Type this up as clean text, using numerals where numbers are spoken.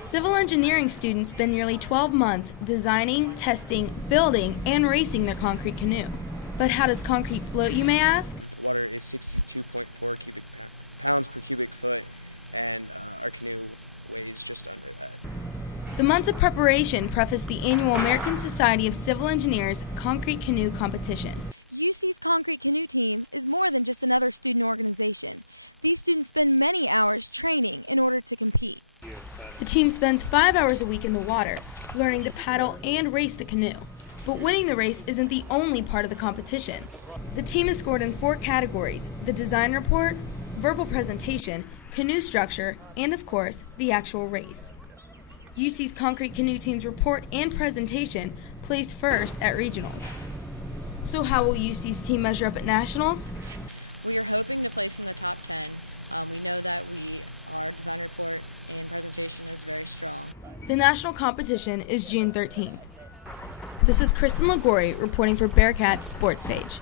Civil engineering students spend nearly 12 months designing, testing, building, and racing their concrete canoe. But how does concrete float, you may ask? The months of preparation preface the annual American Society of Civil Engineers Concrete Canoe Competition. The team spends 5 hours a week in the water, learning to paddle and race the canoe. But winning the race isn't the only part of the competition. The team is scored in 4 categories: the design report, verbal presentation, canoe structure, and of course, the actual race. UC's concrete canoe team's report and presentation placed first at regionals. So how will UC's team measure up at nationals? The national competition is June 13th. This is Kristen Lagori reporting for Bearcat Sports Page.